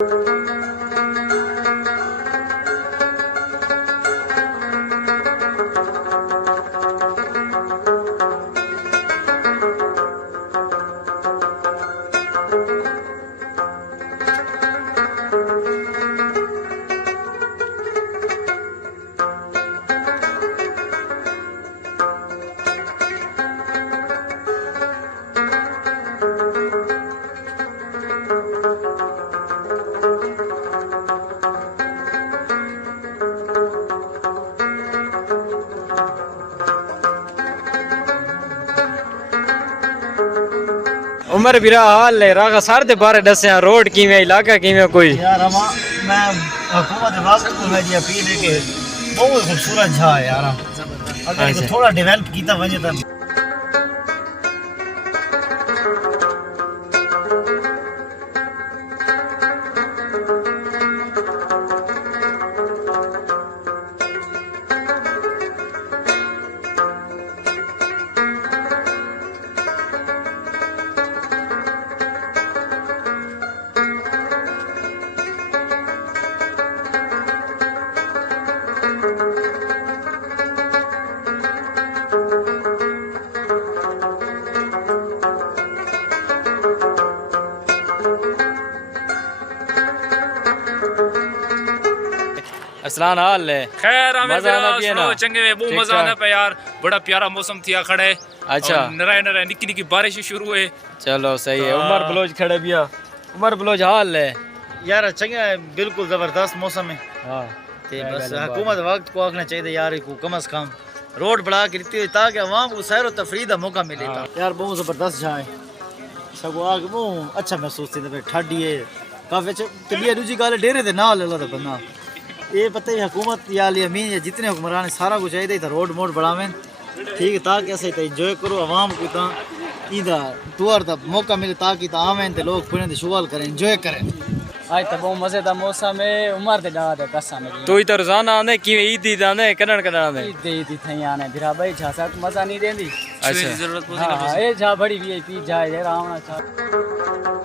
उमर बिरा हाल है रागा सार दे बारे दसिया रोड किवें इलाका किवें कोई यार मैं हुकूमत वक्त को मैं जी अपील है कि बहुत खूबसूरत जगह है यार। अगर इसको थोड़ा डेवलप कीता वजे तो असलान हाल है खैर मजा आना पिए ना चंगे में बहुत मजा आना पे यार। बड़ा प्यारा मौसम थिया खड़े। अच्छा नराय नराय निक्की निक्की बारिश शुरू है। चलो सही है। उमर बलोच खड़े बिया उमर बलोच हाल है यार चंगा है, बिल्कुल जबरदस्त मौसम है। हां ते बस हुकूमत वक्त को आखना चाहिए यार को कम से कम रोड बढ़ा के रखती है ताकि आवाम को सैर और तफरीह का मौका मिले। यार बहुत जबरदस्त जगह है। सब आगे वो अच्छा महसूस थी ठाडी है काफी अच्छा। तबियत दूसरी गल डेरे दे नाल अल्लाह दा बंदा ये पता ही हुकूमत या अमीन या जितने हुक्मरान सारा कुछ चाहिए था रोड मोड बढ़ावें ठीक है ताकि ऐसे इंजॉय करो आवाम को ता इदा टूर दा मौका मिले ताकि ता आवें ते लोग पुणे दे शुगल करें इंजॉय करें। आज तो बहुत मजे का मौसम है। उमर ते डा दे कसम है तू इधर रोजाना आने किवें ईद आने कनन कनन आने ईद थई आने बिरा भाई छा सा मजा नहीं देंदी। अच्छा जरूरत हां ये जा बड़ी वीआईपी जा आराम ना